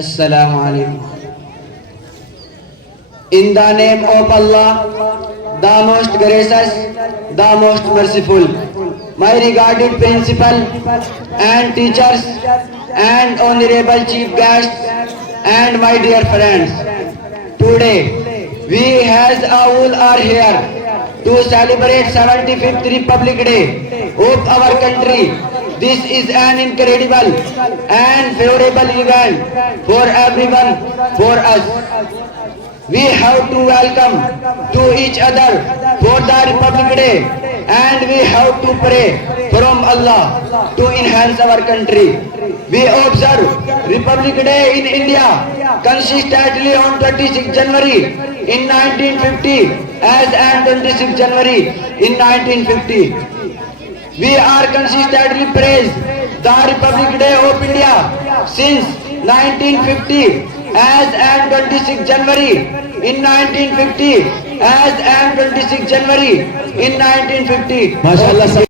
Assalamu alaikum. In the name of Allah, the most gracious, the most merciful, my regarded principal and teachers and honorable chief guests and my dear friends, today we as all are here to celebrate 75th Republic Day of our country. This is an incredible and favorable event for everyone, for us. We have to welcome to each other for the Republic Day, and we have to pray from Allah to enhance our country. We observe Republic Day in India consistently on 26 January in 1950 as and 26 January in 1950. We are consistently praised the Republic Day of India since 1950 as and 26 January in 1950 as and 26 January in 1950. माशाअल्लाह